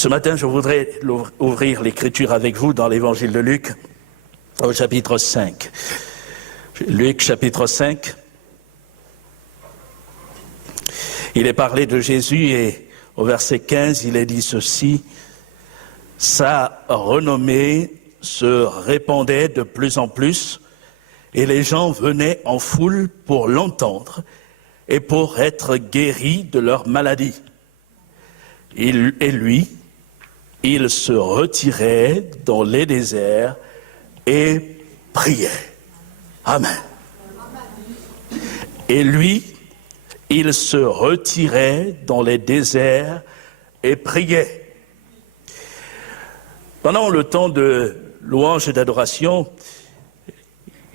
Ce matin, je voudrais ouvrir l'écriture avec vous dans l'évangile de Luc, au chapitre 5. Luc, chapitre 5. Il est parlé de Jésus et au verset 15, il est dit ceci. Sa renommée se répandait de plus en plus et les gens venaient en foule pour l'entendre et pour être guéris de leur maladie. Et lui, il se retirait dans les déserts et priait. Amen. Et lui, il se retirait dans les déserts et priait. Pendant le temps de louange et d'adoration,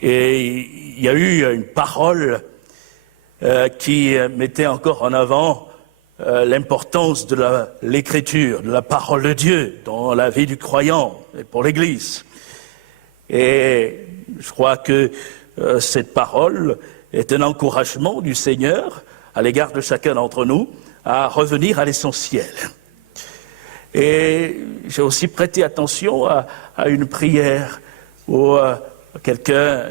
et il y a eu une parole qui mettait encore en avant l'importance de l'écriture, de la parole de Dieu dans la vie du croyant et pour l'Église. Et je crois que cette parole est un encouragement du Seigneur à l'égard de chacun d'entre nous à revenir à l'essentiel. Et j'ai aussi prêté attention à une prière où quelqu'un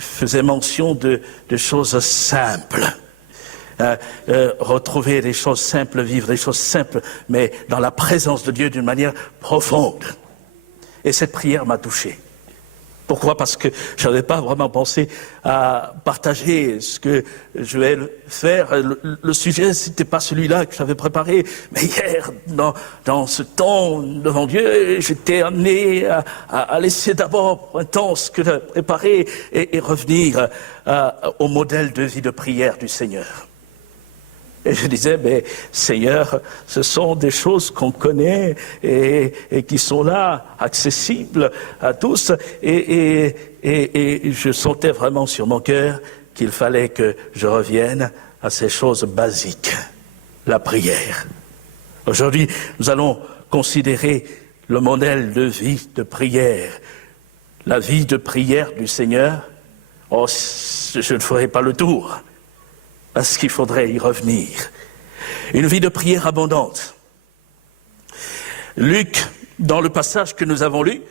faisait mention de choses simples. Retrouver des choses simples, vivre des choses simples, mais dans la présence de Dieu d'une manière profonde. Et cette prière m'a touché. Pourquoi? Parce que je n'avais pas vraiment pensé à partager ce que je vais faire. Le sujet, c'était pas celui-là que j'avais préparé. Mais hier, dans ce temps devant Dieu, j'étais amené à laisser d'abord un temps ce que j'ai préparé et revenir au modèle de vie de prière du Seigneur. Et je disais, mais Seigneur, ce sont des choses qu'on connaît et qui sont là, accessibles à tous. Et je sentais vraiment sur mon cœur qu'il fallait que je revienne à ces choses basiques, la prière. Aujourd'hui, nous allons considérer le modèle de vie de prière, la vie de prière du Seigneur. Oh, je ne ferai pas le tour. Parce qu'il faudrait y revenir. Une vie de prière abondante. Luc, dans le passage que nous avons lu,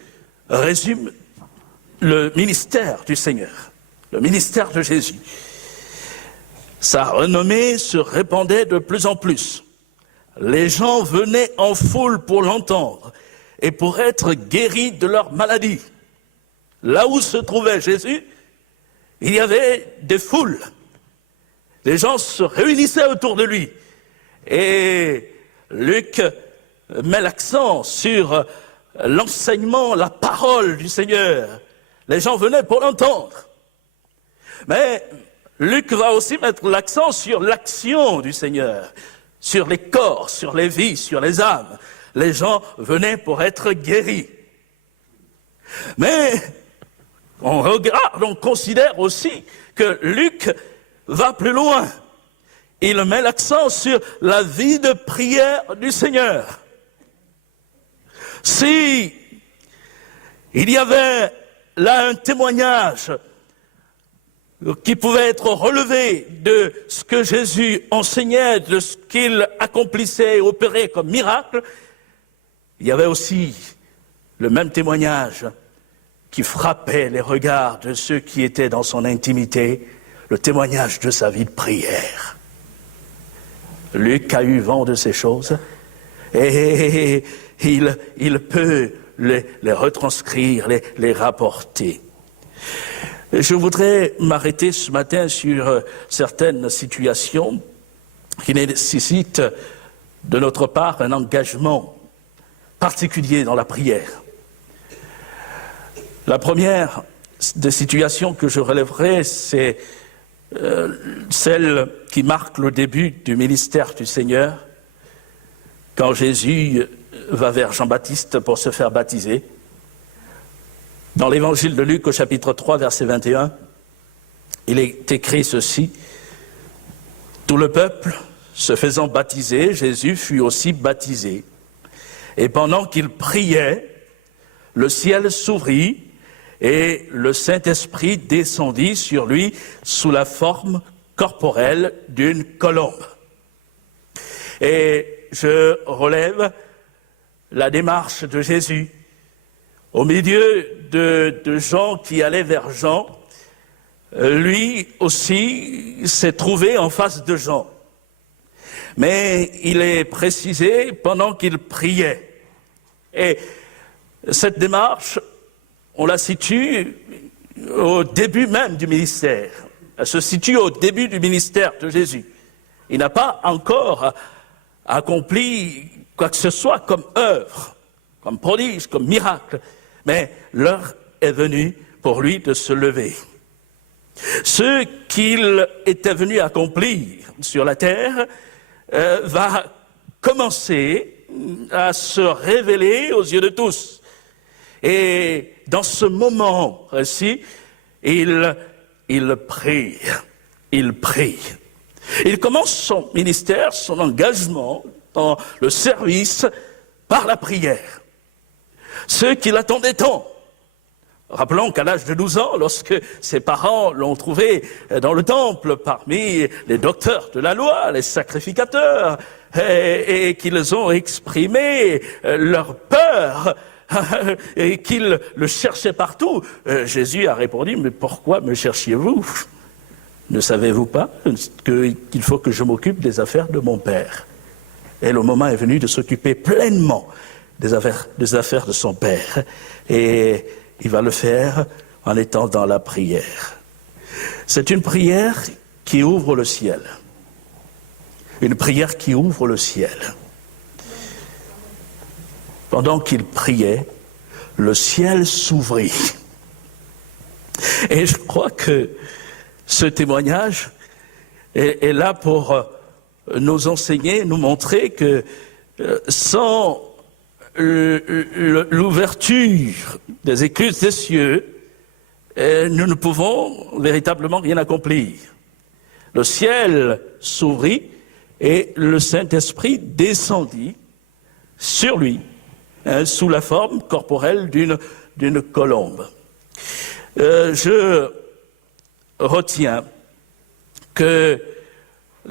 résume le ministère du Seigneur, le ministère de Jésus. Sa renommée se répandait de plus en plus. Les gens venaient en foule pour l'entendre et pour être guéris de leur maladie. Là où se trouvait Jésus, il y avait des foules. Les gens se réunissaient autour de lui. Et Luc met l'accent sur l'enseignement, la parole du Seigneur. Les gens venaient pour l'entendre. Mais Luc va aussi mettre l'accent sur l'action du Seigneur, sur les corps, sur les vies, sur les âmes. Les gens venaient pour être guéris. Mais on regarde, on considère aussi que Luc va plus loin. Il met l'accent sur la vie de prière du Seigneur. Si il y avait là un témoignage qui pouvait être relevé de ce que Jésus enseignait, de ce qu'il accomplissait et opérait comme miracle, il y avait aussi le même témoignage qui frappait les regards de ceux qui étaient dans son intimité, le témoignage de sa vie de prière. Luc a eu vent de ces choses et il peut les retranscrire, les rapporter. Je voudrais m'arrêter ce matin sur certaines situations qui nécessitent de notre part un engagement particulier dans la prière. La première des situations que je relèverai, c'est celle qui marque le début du ministère du Seigneur, quand Jésus va vers Jean-Baptiste pour se faire baptiser. Dans l'évangile de Luc, au chapitre 3, verset 21, il est écrit ceci. Tout le peuple se faisant baptiser, Jésus fut aussi baptisé. Et pendant qu'il priait, le ciel s'ouvrit et le Saint-Esprit descendit sur lui sous la forme corporelle d'une colombe. Et je relève la démarche de Jésus. Au milieu de gens qui allaient vers Jean, lui aussi s'est trouvé en face de Jean. Mais il est précisé pendant qu'il priait. Et cette démarche, on la situe au début même du ministère. Elle se situe au début du ministère de Jésus. Il n'a pas encore accompli quoi que ce soit comme œuvre, comme prodige, comme miracle. Mais l'heure est venue pour lui de se lever. Ce qu'il était venu accomplir sur la terre va commencer à se révéler aux yeux de tous. Et dans ce moment précis, il prie. Il prie. Il commence son ministère, son engagement dans le service par la prière. Ce qu'il attendait tant. Rappelons qu'à l'âge de 12 ans, lorsque ses parents l'ont trouvé dans le temple parmi les docteurs de la loi, les sacrificateurs, et qu'ils ont exprimé leur peur et qu'ils le cherchaient partout, Jésus a répondu, mais pourquoi me cherchiez-vous? Ne savez-vous pas qu'il faut que je m'occupe des affaires de mon Père? Et le moment est venu de s'occuper pleinement des affaires de son Père. Et il va le faire en étant dans la prière. C'est une prière qui ouvre le ciel. Une prière qui ouvre le ciel. Pendant qu'il priait, le ciel s'ouvrit. Et je crois que ce témoignage est là pour nous enseigner, nous montrer que sans l'ouverture des écluses des cieux, nous ne pouvons véritablement rien accomplir. Le ciel s'ouvrit et le Saint-Esprit descendit sur lui, sous la forme corporelle d'une colombe. Je retiens que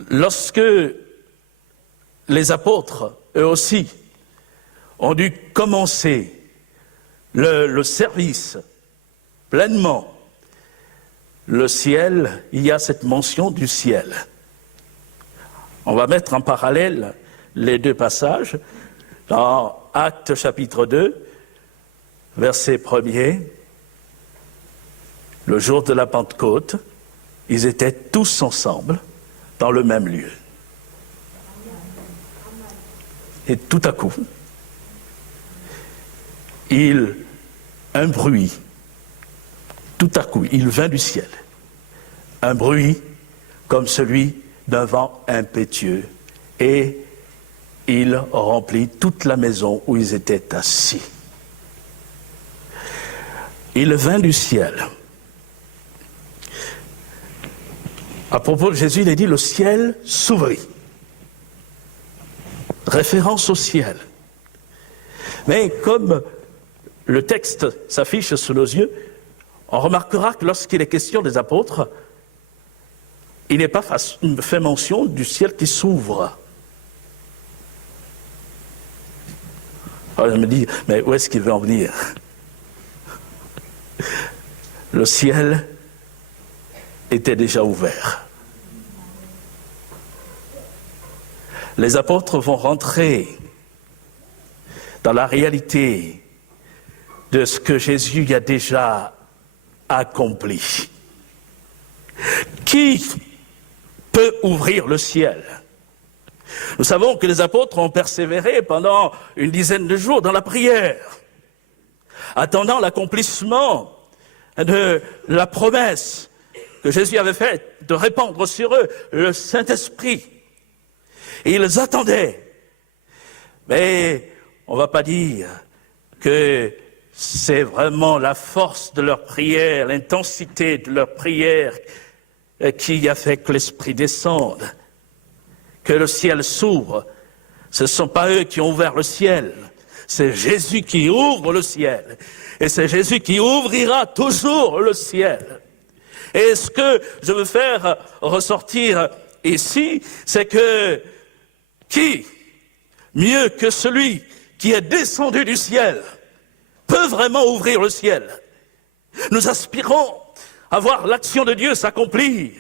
lorsque les apôtres, eux aussi, ont dû commencer le service pleinement, le ciel, il y a cette mention du ciel. On va mettre en parallèle les deux passages. Dans Actes chapitre 2, verset 1er, le jour de la Pentecôte, ils étaient tous ensemble dans le même lieu. Et tout à coup, un bruit, tout à coup, il vint du ciel. Un bruit comme celui d'un vent impétueux. Et il remplit toute la maison où ils étaient assis. Il vint du ciel. À propos de Jésus, il est dit, le ciel s'ouvrit. Référence au ciel. Mais comme le texte s'affiche sous nos yeux, on remarquera que lorsqu'il est question des apôtres, il n'est pas fait mention du ciel qui s'ouvre. Alors je me dis, mais où est-ce qu'il veut en venir? Le ciel était déjà ouvert. Les apôtres vont rentrer dans la réalité de ce que Jésus a déjà accompli. Qui peut ouvrir le ciel? Nous savons que les apôtres ont persévéré pendant une dizaine de jours dans la prière, attendant l'accomplissement de la promesse que Jésus avait faite de répandre sur eux le Saint-Esprit. Et ils attendaient. Mais on ne va pas dire que c'est vraiment la force de leur prière, l'intensité de leur prière qui a fait que l'Esprit descende, que le ciel s'ouvre. Ce ne sont pas eux qui ont ouvert le ciel, c'est Jésus qui ouvre le ciel. Et c'est Jésus qui ouvrira toujours le ciel. Et ce que je veux faire ressortir ici, c'est que qui, mieux que celui qui est descendu du ciel peut vraiment ouvrir le ciel. Nous aspirons à voir l'action de Dieu s'accomplir.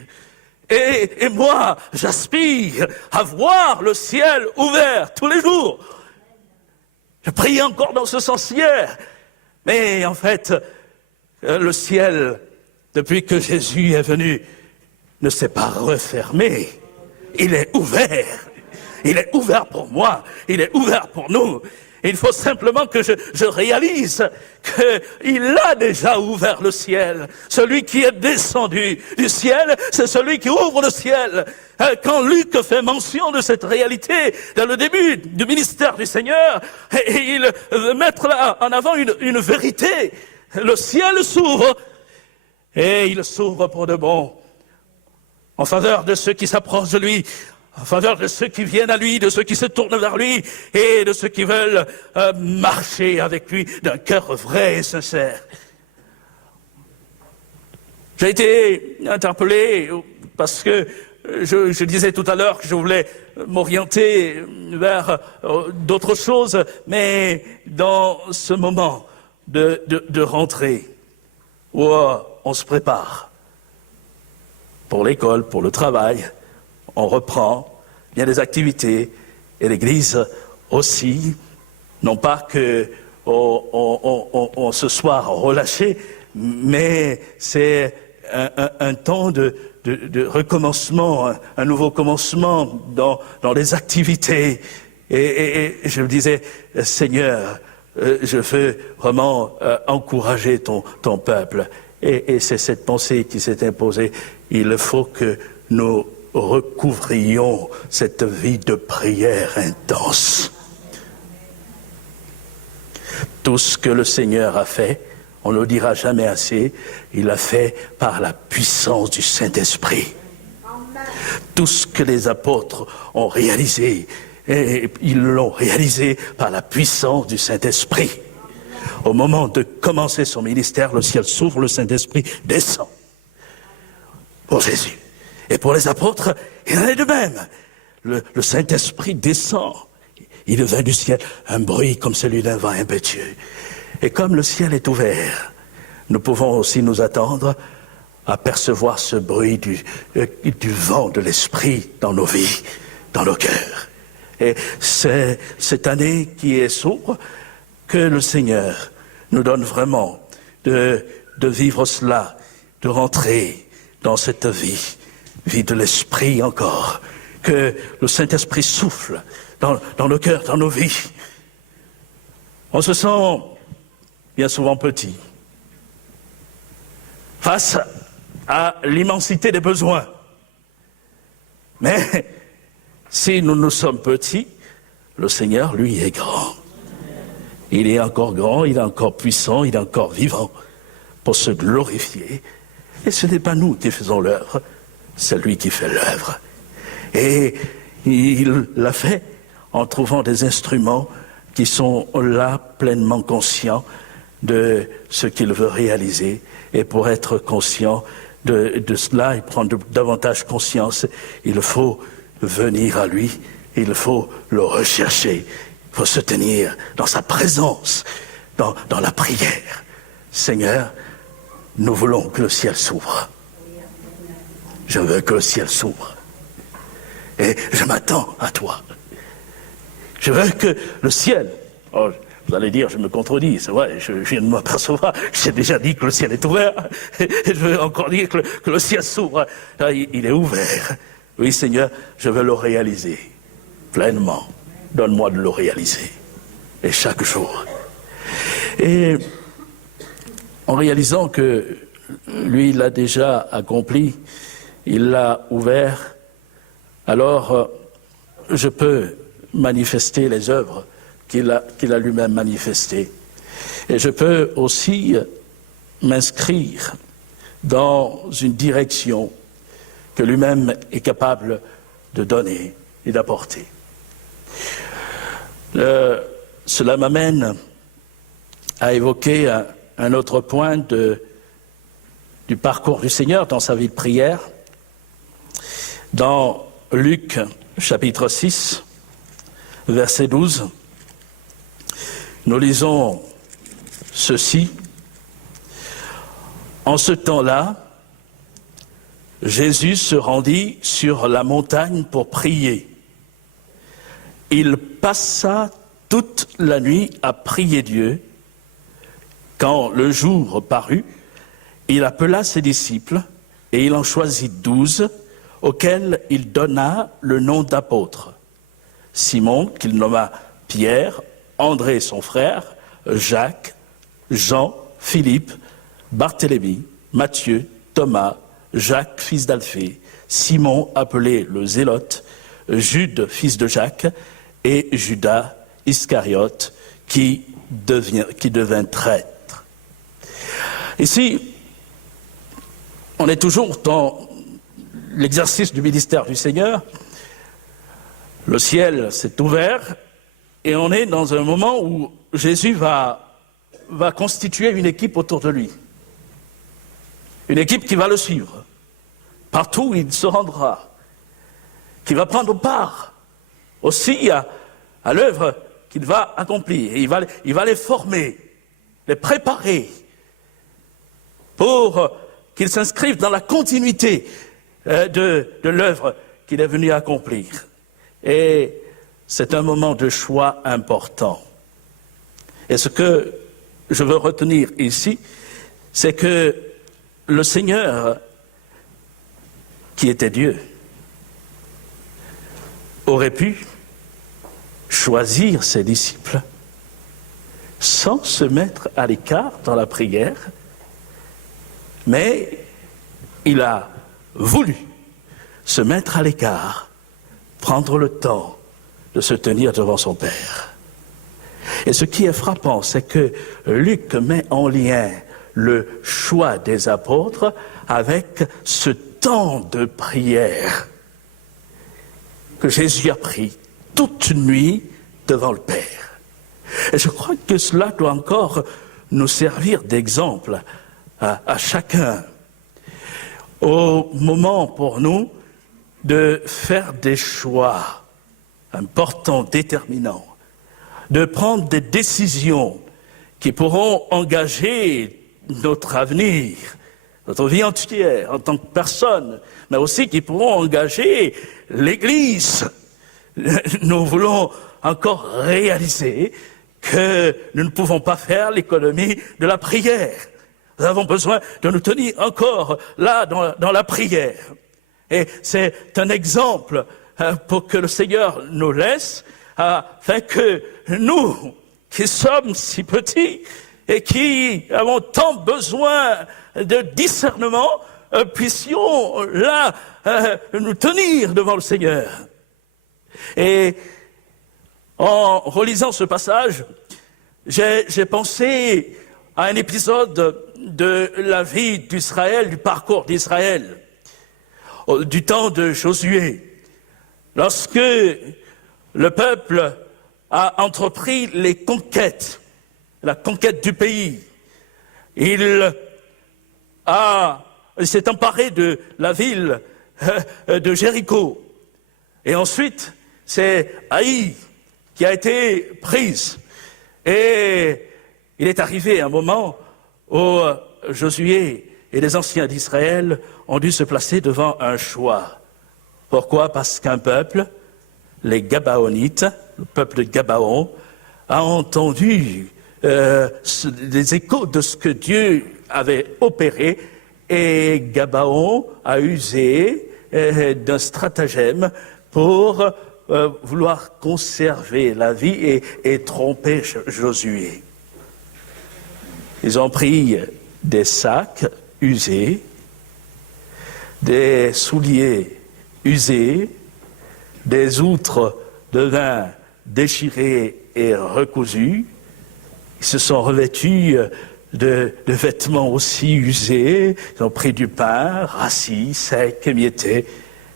Et moi, j'aspire à voir le ciel ouvert tous les jours. Je prie encore dans ce sens hier. Mais en fait, le ciel, depuis que Jésus est venu, ne s'est pas refermé. Il est ouvert. Il est ouvert pour moi. Il est ouvert pour nous. Il faut simplement que je réalise qu'il a déjà ouvert le ciel. Celui qui est descendu du ciel, c'est celui qui ouvre le ciel. Quand Luc fait mention de cette réalité dans le début du ministère du Seigneur, et il veut mettre là en avant une vérité. Le ciel s'ouvre, et il s'ouvre pour de bon, en faveur de ceux qui s'approchent de lui, en faveur de ceux qui viennent à lui, de ceux qui se tournent vers lui, et de ceux qui veulent marcher avec lui d'un cœur vrai et sincère. J'ai été interpellé parce que je disais tout à l'heure que je voulais m'orienter vers d'autres choses, mais dans ce moment de rentrée où on se prépare pour l'école, pour le travail, on reprend, il y a des activités, et l'Église aussi, non pas que on se soit relâché, mais c'est un temps de recommencement, un nouveau commencement dans les activités. Et je me disais, Seigneur, je veux vraiment encourager ton peuple. Et c'est cette pensée qui s'est imposée. Il faut que nous recouvrions cette vie de prière intense. Tout ce que le Seigneur a fait, on ne le dira jamais assez, il l'a fait par la puissance du Saint-Esprit. Tout ce que les apôtres ont réalisé, et ils l'ont réalisé par la puissance du Saint-Esprit. Au moment de commencer son ministère, le ciel s'ouvre, le Saint-Esprit descend. Pour Jésus. Et pour les apôtres, il en est de même. Le Saint-Esprit descend. Il vint du ciel un bruit comme celui d'un vent impétueux. Et comme le ciel est ouvert, nous pouvons aussi nous attendre à percevoir ce bruit du vent de l'Esprit dans nos vies, dans nos cœurs. Et c'est cette année qui est sombre que le Seigneur nous donne vraiment de vivre cela, de rentrer dans cette vie de l'Esprit encore, que le Saint-Esprit souffle dans nos cœurs, dans nos vies. On se sent bien souvent petit face à l'immensité des besoins. Mais si nous sommes petits, le Seigneur, lui, est grand. Il est encore grand, il est encore puissant, il est encore vivant pour se glorifier. Et ce n'est pas nous qui faisons l'œuvre, c'est lui qui fait l'œuvre. Et il l'a fait en trouvant des instruments qui sont là pleinement conscients de ce qu'il veut réaliser. Et pour être conscient de cela et prendre davantage conscience, il faut venir à lui, il faut le rechercher, il faut se tenir dans sa présence, dans la prière. Seigneur, nous voulons que le ciel s'ouvre. Je veux que le ciel s'ouvre. Et je m'attends à toi. Je veux que le ciel... Oh, vous allez dire, je me contredis, c'est vrai, je viens de m'apercevoir, j'ai déjà dit que le ciel est ouvert, et je veux encore dire que le ciel s'ouvre. Il est ouvert. Oui, Seigneur, je veux le réaliser pleinement. Donne-moi de le réaliser. Et chaque jour. Et en réalisant que lui, il l'a déjà accompli, il l'a ouvert, alors je peux manifester les œuvres qu'il a lui-même manifestées. Et je peux aussi m'inscrire dans une direction que lui-même est capable de donner et d'apporter. Cela m'amène à évoquer un autre point du parcours du Seigneur dans sa vie de prière. Dans Luc, chapitre 6, verset 12, nous lisons ceci. En ce temps-là, Jésus se rendit sur la montagne pour prier. Il passa toute la nuit à prier Dieu. Quand le jour parut, il appela ses disciples et il en choisit 12, auxquels il donna le nom d'apôtres. Simon, qu'il nomma Pierre, André son frère, Jacques, Jean, Philippe, Barthélemy, Matthieu, Thomas, Jacques, fils d'Alphée, Simon, appelé le Zélote, Jude, fils de Jacques, et Judas Iscariote, qui devint traître. Ici, on est toujours dans l'exercice du ministère du Seigneur. Le ciel s'est ouvert et on est dans un moment où Jésus va constituer une équipe autour de lui. Une équipe qui va le suivre. Partout où il se rendra. Qui va prendre part aussi à l'œuvre qu'il va accomplir. Et il va les former, les préparer pour qu'ils s'inscrivent dans la continuité de l'œuvre qu'il est venu accomplir. Et c'est un moment de choix important. Et ce que je veux retenir ici, c'est que le Seigneur, qui était Dieu, aurait pu choisir ses disciples sans se mettre à l'écart dans la prière, mais il a voulu se mettre à l'écart, prendre le temps de se tenir devant son Père. Et ce qui est frappant, c'est que Luc met en lien le choix des apôtres avec ce temps de prière que Jésus a pris toute une nuit devant le Père. Et je crois que cela doit encore nous servir d'exemple à chacun. Au moment pour nous de faire des choix importants, déterminants, de prendre des décisions qui pourront engager notre avenir, notre vie entière en tant que personne, mais aussi qui pourront engager l'Église. Nous voulons encore réaliser que nous ne pouvons pas faire l'économie de la prière. Nous avons besoin de nous tenir encore là dans la prière. Et c'est un exemple pour que le Seigneur nous laisse, afin que nous, qui sommes si petits et qui avons tant besoin de discernement, puissions là nous tenir devant le Seigneur. Et en relisant ce passage, j'ai pensé à un épisode de la vie d'Israël, du parcours d'Israël, du temps de Josué, lorsque le peuple a entrepris les conquêtes, la conquête du pays. Il s'est emparé de la ville de Jéricho. Et ensuite, c'est Haï qui a été prise. Et il est arrivé un moment où Josué et les anciens d'Israël ont dû se placer devant un choix. Pourquoi? Parce qu'un peuple, les Gabaonites, le peuple de Gabaon, a entendu les échos de ce que Dieu avait opéré, et Gabaon a usé d'un stratagème pour vouloir conserver la vie et tromper Josué. Ils ont pris des sacs usés, des souliers usés, des outres de vin déchirées et recousues. Ils se sont revêtus de vêtements aussi usés. Ils ont pris du pain rassis, sec, émietté,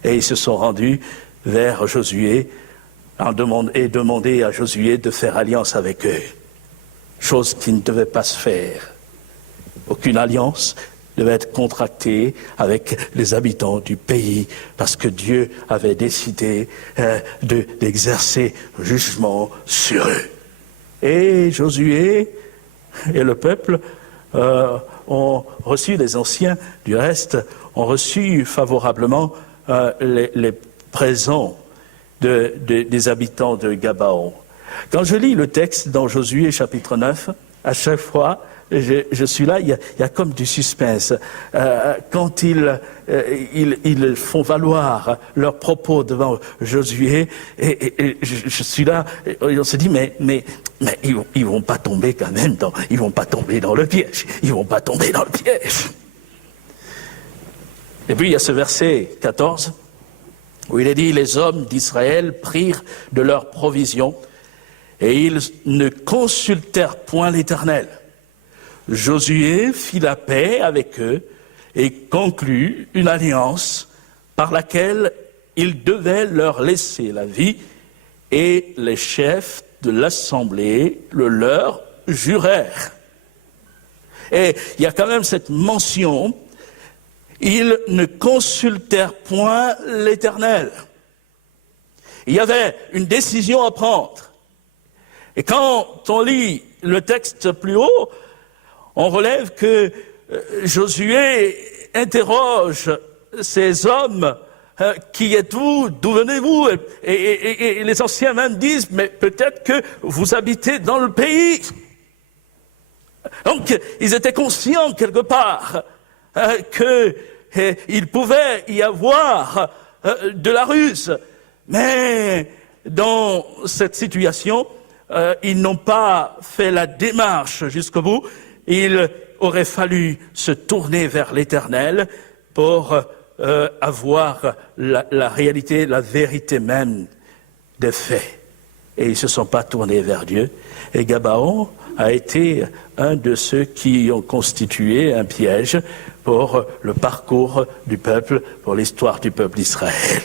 et ils se sont rendus vers Josué et demandé à Josué de faire alliance avec eux. Chose qui ne devait pas se faire. Aucune alliance devait être contractée avec les habitants du pays, parce que Dieu avait décidé d'exercer jugement sur eux. Et Josué et le peuple ont reçu, les anciens du reste, ont reçu favorablement les présents des habitants de Gabaon. Quand je lis le texte dans Josué chapitre 9, à chaque fois, je suis là, il y a comme du suspense. Quand ils font valoir leurs propos devant Josué, et je suis là, et on se dit, mais ils vont pas tomber quand même ils vont pas tomber dans le piège. Ils vont pas tomber dans le piège. Et puis il y a ce verset 14, où il est dit, les hommes d'Israël prirent de leurs provisions, et ils ne consultèrent point l'Éternel. Josué fit la paix avec eux et conclut une alliance par laquelle il devait leur laisser la vie, et les chefs de l'assemblée le leur jurèrent. Et il y a quand même cette mention, ils ne consultèrent point l'Éternel. Il y avait une décision à prendre. Et quand on lit le texte plus haut, on relève que Josué interroge ces hommes, qui êtes-vous, d'où venez-vous? Et les anciens même disent, mais peut-être que vous habitez dans le pays. Donc, ils étaient conscients quelque part qu'il pouvait y avoir de la ruse. Mais dans cette situation, ils n'ont pas fait la démarche jusqu'au bout. Il aurait fallu se tourner vers l'Éternel pour avoir la réalité, la vérité même des faits. Et ils ne se sont pas tournés vers Dieu. Et Gabaon a été un de ceux qui ont constitué un piège pour le parcours du peuple, pour l'histoire du peuple d'Israël,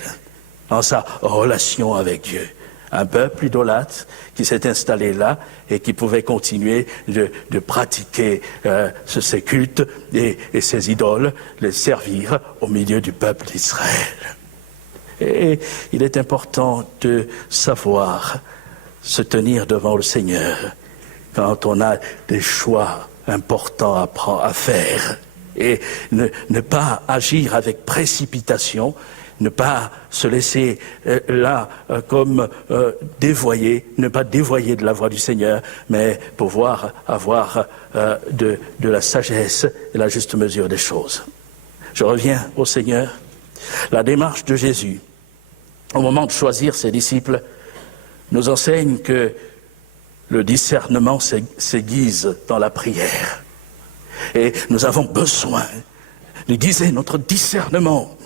dans sa relation avec Dieu. Un peuple idolâtre qui s'est installé là et qui pouvait continuer de pratiquer ces cultes et ces idoles, les servir au milieu du peuple d'Israël. Et il est important de savoir se tenir devant le Seigneur quand on a des choix importants à faire, et ne pas agir avec précipitation, ne pas se laisser comme dévoyer, ne pas dévoyer de la voie du Seigneur, mais pouvoir avoir de la sagesse et la juste mesure des choses. Je reviens au Seigneur. La démarche de Jésus, au moment de choisir ses disciples, nous enseigne que le discernement s'aiguise dans la prière. Et nous avons besoin d'aiguiser notre discernement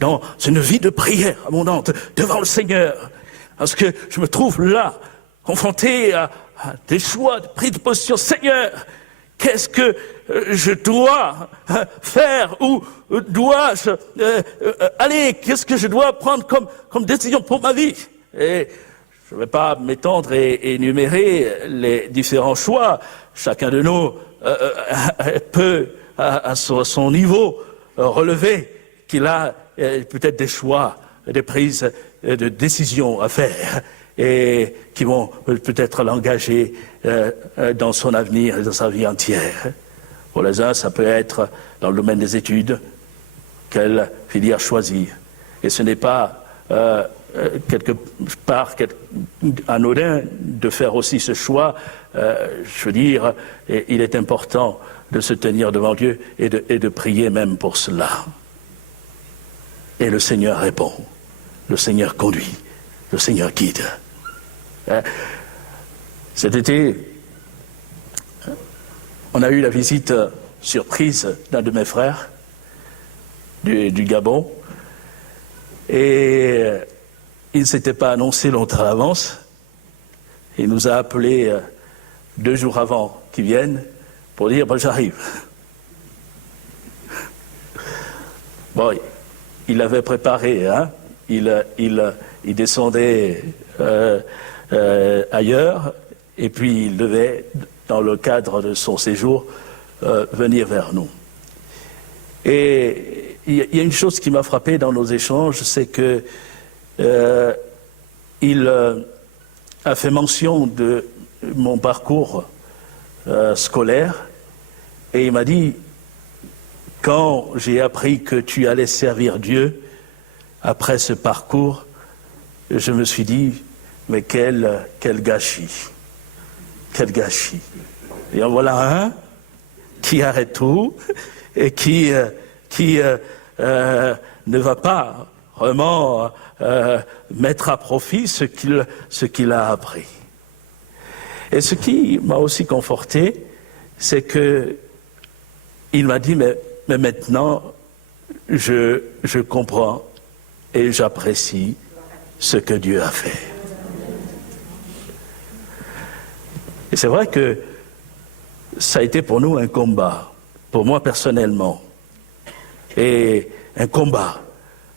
dans une vie de prière abondante devant le Seigneur. Parce que je me trouve là, confronté à des choix de prise de position. Seigneur, qu'est-ce que je dois faire, ou dois-je aller? Qu'est-ce que je dois prendre comme décision pour ma vie? Et je ne vais pas m'étendre et énumérer les différents choix. Chacun de nous peut, à son niveau, relever qu'il a peut-être des choix, des prises de décisions à faire, et qui vont peut-être l'engager dans son avenir et dans sa vie entière. Pour les uns, ça peut être dans le domaine des études, quelle filière choisir. Et ce n'est pas quelque part anodin de faire aussi ce choix. Je veux dire, il est important de se tenir devant Dieu et de prier même pour cela. Et le Seigneur répond, le Seigneur conduit, le Seigneur guide. Cet été, on a eu la visite surprise d'un de mes frères du Gabon, et il ne s'était pas annoncé longtemps à l'avance. Il nous a appelés 2 jours avant qu'il vienne pour dire « j'arrive ». Bon, il avait préparé, il descendait ailleurs, et puis il devait, dans le cadre de son séjour, venir vers nous. Et il y a une chose qui m'a frappé dans nos échanges, c'est que il a fait mention mon parcours scolaire et il m'a dit, quand j'ai appris que tu allais servir Dieu, après ce parcours, je me suis dit, mais quel gâchis, quel gâchis. Et en voilà un qui arrête tout et qui ne va pas vraiment mettre à profit ce qu'il a appris. Et ce qui m'a aussi conforté, c'est que il m'a dit, mais maintenant, je comprends et j'apprécie ce que Dieu a fait. Et c'est vrai que ça a été pour nous un combat, pour moi personnellement, et un combat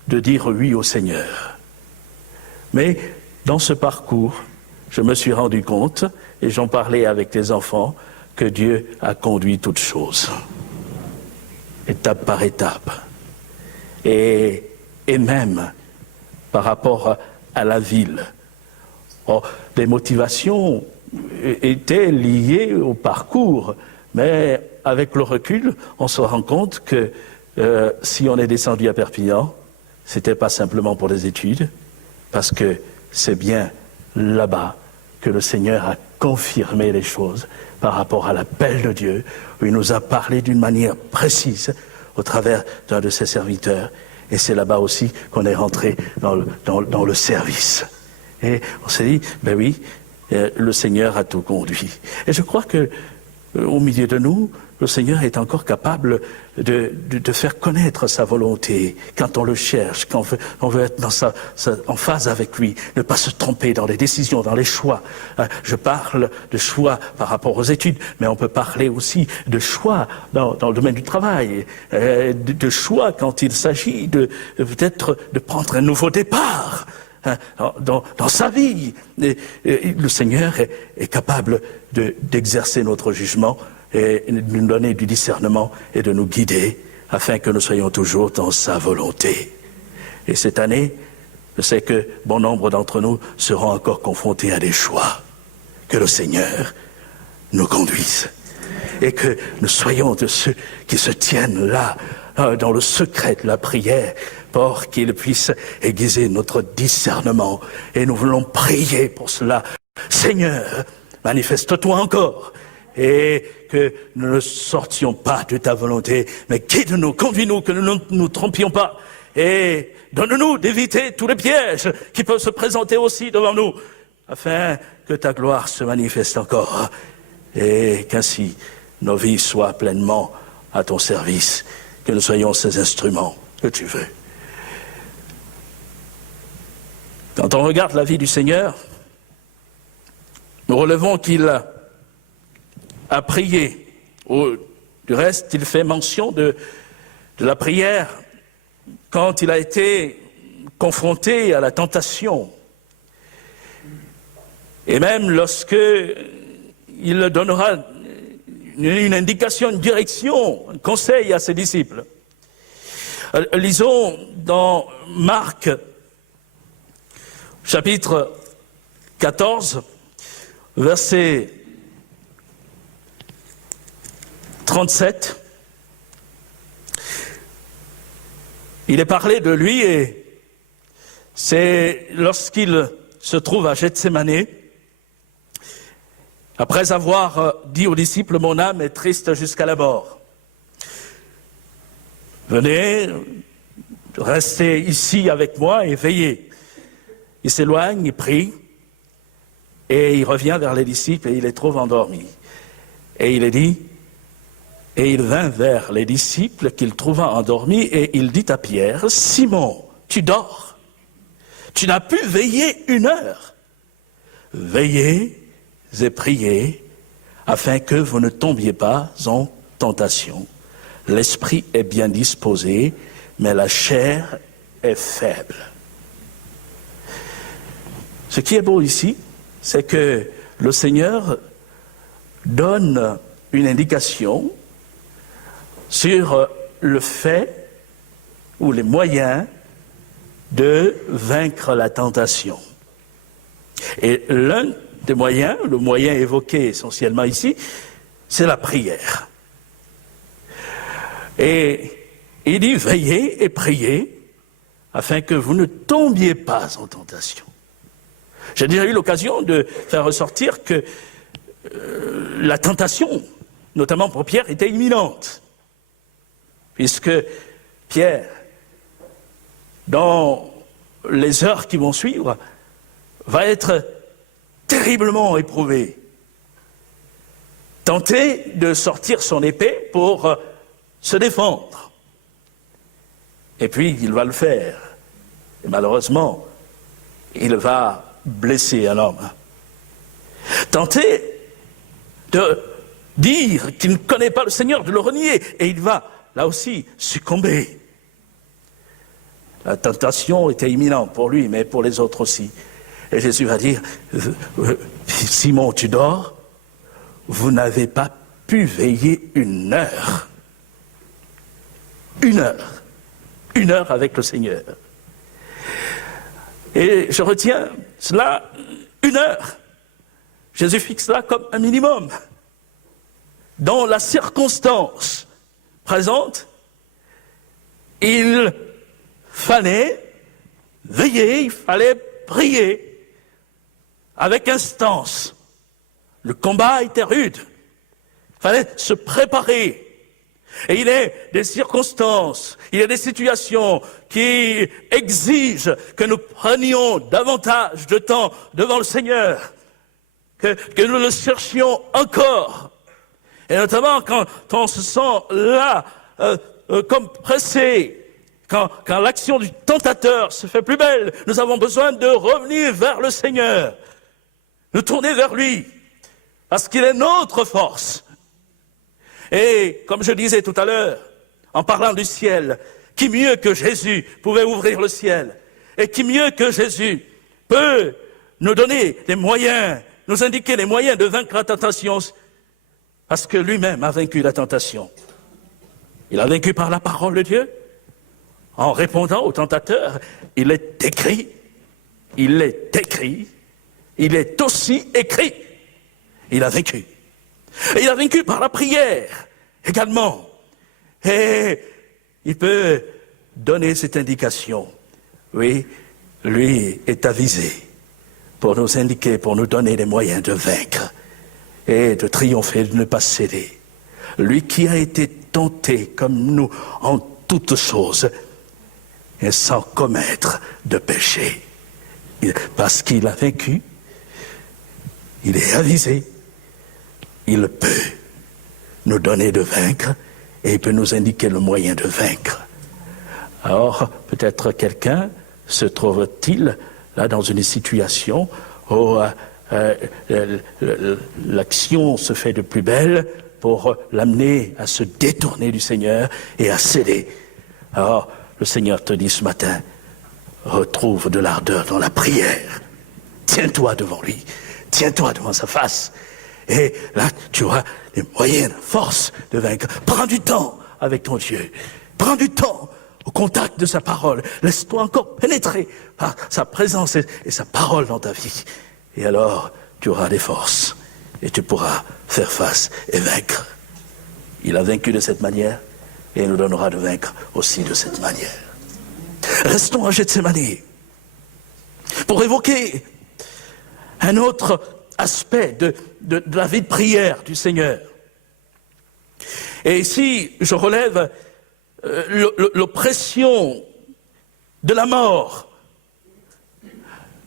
de dire oui au Seigneur. Mais dans ce parcours, je me suis rendu compte, et j'en parlais avec les enfants, que Dieu a conduit toutes choses, étape par étape. Et même par rapport à la ville. Oh, les motivations étaient liées au parcours, mais avec le recul, on se rend compte que si on est descendu à Perpignan, c'était pas simplement pour des études, parce que c'est bien là-bas que le Seigneur a confirmé les choses par rapport à l'appel de Dieu, où il nous a parlé d'une manière précise au travers d'un de ses serviteurs. Et c'est là-bas aussi qu'on est rentré dans le service. Et on s'est dit, ben oui, le Seigneur a tout conduit. Et je crois que au milieu de nous, le Seigneur est encore capable de faire connaître sa volonté quand on le cherche, quand on veut être en phase avec lui, ne pas se tromper dans les décisions, dans les choix. Je parle de choix par rapport aux études, mais on peut parler aussi de choix dans le domaine du travail, de choix quand il s'agit peut-être de prendre un nouveau départ. Dans sa vie, le Seigneur est capable d'exercer notre jugement et de nous donner du discernement et de nous guider afin que nous soyons toujours dans sa volonté. Et cette année, je sais que bon nombre d'entre nous seront encore confrontés à des choix. Que le Seigneur nous conduise et que nous soyons de ceux qui se tiennent là dans le secret de la prière pour qu'il puisse aiguiser notre discernement. Et nous voulons prier pour cela. Seigneur, manifeste-toi encore et que nous ne sortions pas de ta volonté, mais guide-nous, conduis-nous, que nous ne nous trompions pas et donne-nous d'éviter tous les pièges qui peuvent se présenter aussi devant nous, afin que ta gloire se manifeste encore et qu'ainsi nos vies soient pleinement à ton service, que nous soyons ces instruments que tu veux. Quand on regarde la vie du Seigneur, nous relevons qu'il a prié. Du reste, il fait mention de la prière quand il a été confronté à la tentation. Et même lorsque il donnera une indication, une direction, un conseil à ses disciples. Lisons dans Marc, chapitre 14, verset 37. Il est parlé de lui et c'est lorsqu'il se trouve à Gethsémanée, après avoir dit aux disciples, mon âme est triste jusqu'à la mort. Venez, restez ici avec moi et veillez. Il s'éloigne, il prie, et il revient vers les disciples et il les trouve endormis. Et il est dit, et il vint vers les disciples qu'il trouva endormis et il dit à Pierre, Simon, tu dors, tu n'as pu veiller 1 heure. Veillez et priez afin que vous ne tombiez pas en tentation. L'esprit est bien disposé, mais la chair est faible. Ce qui est beau ici, c'est que le Seigneur donne une indication sur le fait ou les moyens de vaincre la tentation. Et l'un des moyens, le moyen évoqué essentiellement ici, c'est la prière. Et il dit, veillez et priez afin que vous ne tombiez pas en tentation. J'ai déjà eu l'occasion de faire ressortir que la tentation, notamment pour Pierre, était imminente. Puisque Pierre, dans les heures qui vont suivre, va être terriblement éprouvé. Tenté de sortir son épée pour se défendre. Et puis, il va le faire. Et malheureusement, il va blesser un homme. Tenté de dire qu'il ne connaît pas le Seigneur, de le renier, et il va, là aussi, succomber. La tentation était imminente pour lui, mais pour les autres aussi. Et Jésus va dire, Simon, tu dors, vous n'avez pas pu veiller une heure. Une heure avec le Seigneur. Et je retiens cela, une heure. Jésus fixe cela comme un minimum. Dans la circonstance présente, il fallait veiller, il fallait prier avec instance. Le combat était rude. Il fallait se préparer. Et il est des circonstances, il y a des situations qui exigent que nous prenions davantage de temps devant le Seigneur, que nous le cherchions encore. Et notamment quand on se sent là, comme pressé, quand l'action du tentateur se fait plus belle, nous avons besoin de revenir vers le Seigneur, nous tourner vers lui, parce qu'il est notre force. Et comme je disais tout à l'heure, en parlant du ciel, qui mieux que Jésus pouvait ouvrir le ciel? Et qui mieux que Jésus peut nous donner les moyens, nous indiquer les moyens de vaincre la tentation? Parce que lui-même a vaincu la tentation. Il a vaincu par la parole de Dieu. En répondant au tentateur, il est écrit, il est aussi écrit. Il a vaincu. Et il a vaincu par la prière également. Et il peut donner cette indication. Oui, lui est avisé pour nous indiquer, pour nous donner les moyens de vaincre et de triompher, de ne pas céder. Lui qui a été tenté comme nous en toutes choses et sans commettre de péché. Parce qu'il a vaincu, il est avisé. Il peut nous donner de vaincre et il peut nous indiquer le moyen de vaincre. Alors, peut-être quelqu'un se trouve-t-il là dans une situation où l'action se fait de plus belle pour l'amener à se détourner du Seigneur et à céder. Alors, le Seigneur te dit ce matin, retrouve de l'ardeur dans la prière. Tiens-toi devant lui, tiens-toi devant sa face. Et là, tu auras les moyens, la force de vaincre. Prends du temps avec ton Dieu. Prends du temps au contact de sa parole. Laisse-toi encore pénétrer par sa présence et sa parole dans ta vie. Et alors, tu auras des forces. Et tu pourras faire face et vaincre. Il a vaincu de cette manière et il nous donnera de vaincre aussi de cette manière. Restons à Gethsémani pour évoquer un autre aspect de la vie de prière du Seigneur. Et ici, je relève l'oppression de la mort,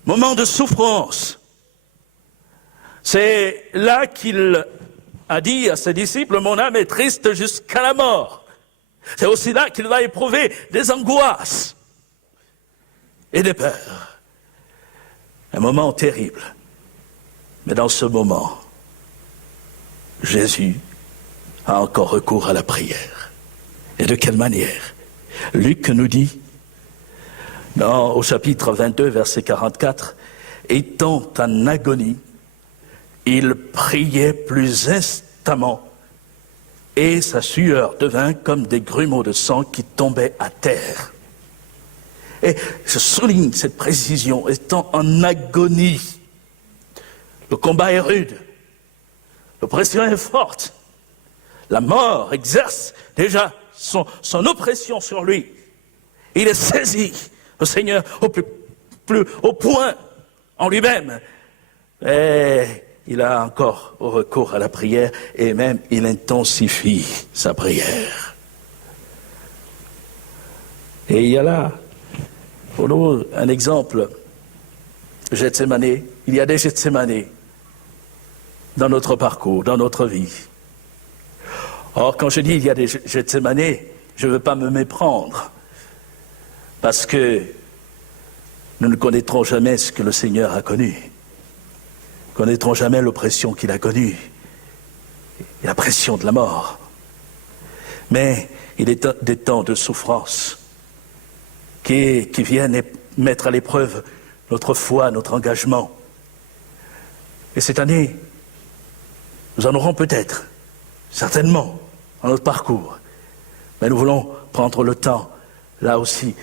moment de souffrance. C'est là qu'il a dit à ses disciples, mon âme est triste jusqu'à la mort. C'est aussi là qu'il va éprouver des angoisses et des peurs. Un moment terrible. Mais dans ce moment, Jésus a encore recours à la prière. Et de quelle manière? Luc nous dit, au chapitre 22, verset 44, étant en agonie, il priait plus instamment, et sa sueur devint comme des grumeaux de sang qui tombaient à terre. Et je souligne cette précision, étant en agonie. Le combat est rude. L'oppression est forte. La mort exerce déjà son oppression sur lui. Il est saisi, le Seigneur, au point en lui-même. Et il a encore recours à la prière et même il intensifie sa prière. Et il y a là, pour nous, un exemple. Gethsémané, il y a des Gethsémané dans notre parcours, dans notre vie. Or, quand je dis il y a des Gethsémané, je ne veux pas me méprendre, parce que nous ne connaîtrons jamais ce que le Seigneur a connu. Nous ne connaîtrons jamais l'oppression qu'il a connue, et la pression de la mort. Mais il est des temps de souffrance qui viennent mettre à l'épreuve notre foi, notre engagement. Et cette année, nous en aurons peut-être, certainement, dans notre parcours. Mais nous voulons prendre le temps, là aussi,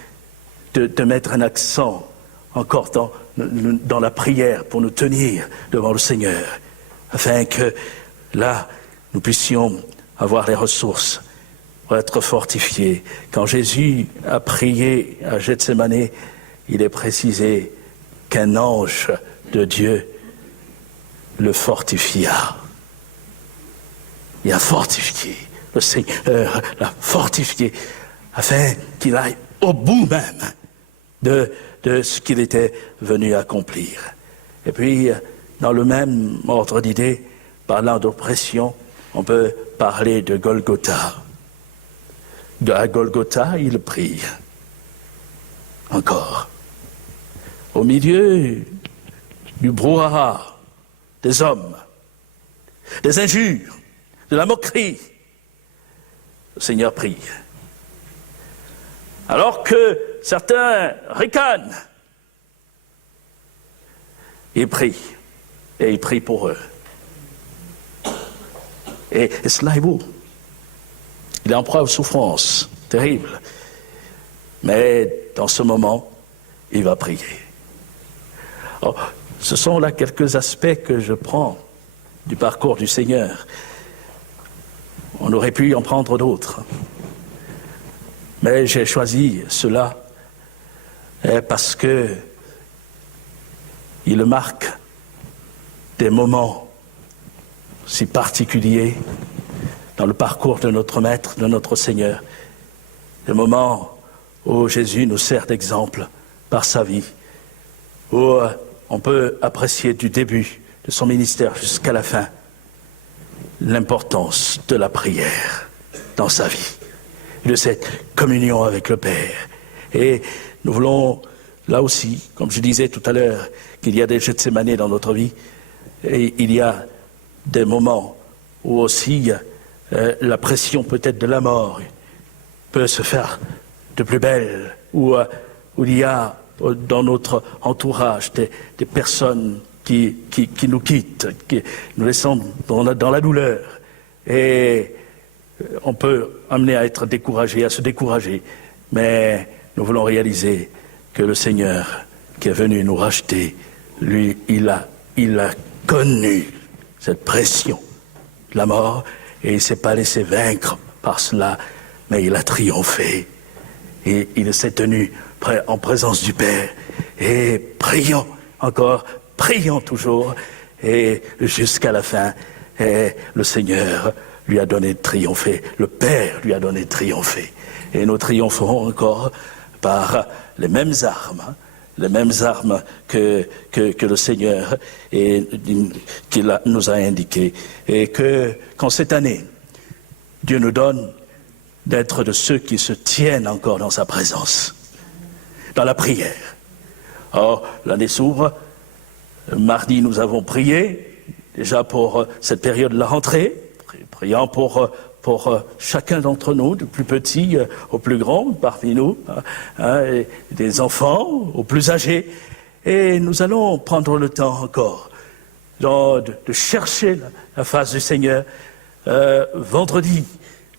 de mettre un accent encore dans la prière pour nous tenir devant le Seigneur, afin que là, nous puissions avoir les ressources pour être fortifiés. Quand Jésus a prié à Gethsémané, il est précisé qu'un ange de Dieu le fortifia. Il a fortifié, le Seigneur l'a fortifié, afin qu'il aille au bout même de ce qu'il était venu accomplir. Et puis, dans le même ordre d'idées, parlant d'oppression, on peut parler de Golgotha. À Golgotha, il prie. Encore. Au milieu du brouhaha des hommes, des injures, de la moquerie, le Seigneur prie. Alors que certains ricanent, il prie, et il prie pour eux. Et cela est beau. Il est en proie aux souffrances terribles. Mais dans ce moment, il va prier. Alors, ce sont là quelques aspects que je prends du parcours du Seigneur. On aurait pu en prendre d'autres. Mais j'ai choisi cela parce que il marque des moments si particuliers dans le parcours de notre Maître, de notre Seigneur. Des moments où Jésus nous sert d'exemple par sa vie, où on peut apprécier du début de son ministère jusqu'à la fin l'importance de la prière dans sa vie, de cette communion avec le Père. Et nous voulons, là aussi, comme je disais tout à l'heure, qu'il y a des Gethsémané dans notre vie, et il y a des moments où aussi la pression peut-être de la mort peut se faire de plus belle, où il y a dans notre entourage des personnes qui nous quittent, qui nous laissons dans la douleur. Et on peut amener à être découragé, à se décourager. Mais nous voulons réaliser que le Seigneur qui est venu nous racheter, lui, il a connu cette pression de la mort et il ne s'est pas laissé vaincre par cela, mais il a triomphé. Et il s'est tenu en présence du Père. Et prions encore, prions toujours, et jusqu'à la fin, et le Seigneur lui a donné de triompher, le Père lui a donné de triompher. Et nous triompherons encore par les mêmes armes que le Seigneur qu'il nous a indiquées. Et qu'en cette année, Dieu nous donne d'être de ceux qui se tiennent encore dans sa présence, dans la prière. Or, l'année s'ouvre. Mardi, nous avons prié, déjà pour cette période de la rentrée, priant pour chacun d'entre nous, du plus petit au plus grand, parmi nous, et des enfants aux plus âgés. Et nous allons prendre le temps encore de chercher la face du Seigneur. Vendredi,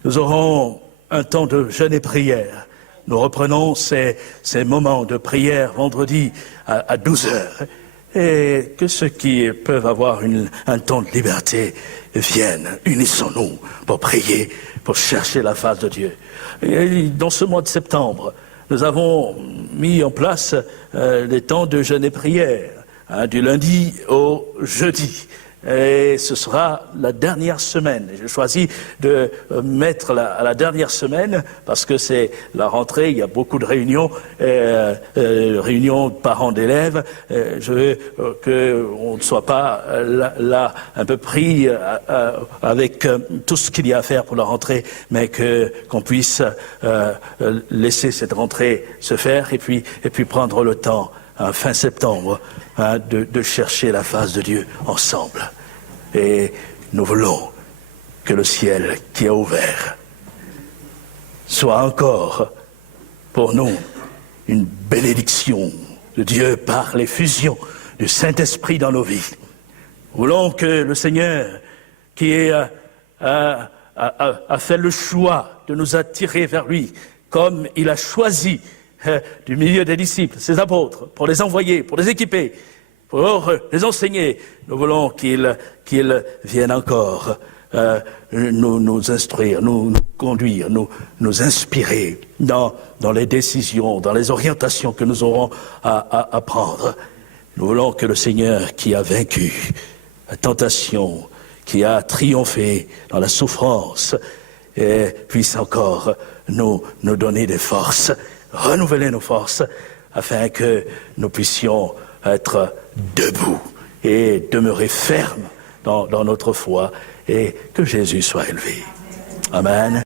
nous aurons un temps de jeûne et prière. Nous reprenons ces moments de prière vendredi à 12 heures. et que ceux qui peuvent avoir un temps de liberté viennent. Unissons-nous pour prier, pour chercher la face de Dieu. Et dans ce mois de septembre, nous avons mis en place les temps de jeûne et prière, du lundi au jeudi. Et ce sera la dernière semaine. J'ai choisi de mettre à la dernière semaine parce que c'est la rentrée, il y a beaucoup de réunions, réunions de parents d'élèves. Je veux qu'on ne soit pas là un peu pris avec tout ce qu'il y a à faire pour la rentrée, mais qu'on puisse laisser cette rentrée se faire et puis prendre le temps fin septembre de chercher la face de Dieu ensemble. Et nous voulons que le ciel qui est ouvert soit encore pour nous une bénédiction de Dieu par l'effusion du Saint-Esprit dans nos vies. Nous voulons que le Seigneur qui a fait le choix de nous attirer vers lui, comme il a choisi du milieu des disciples, ses apôtres, pour les envoyer, pour les équiper, pour les enseigner. Nous voulons qu'il vienne encore nous instruire, nous conduire, nous inspirer dans les décisions, dans les orientations que nous aurons à prendre. Nous voulons que le Seigneur qui a vaincu la tentation, qui a triomphé dans la souffrance, puisse encore nous donner des forces, renouveler nos forces, afin que nous puissions être debout et demeurer fermes dans notre foi et que Jésus soit élevé. Amen.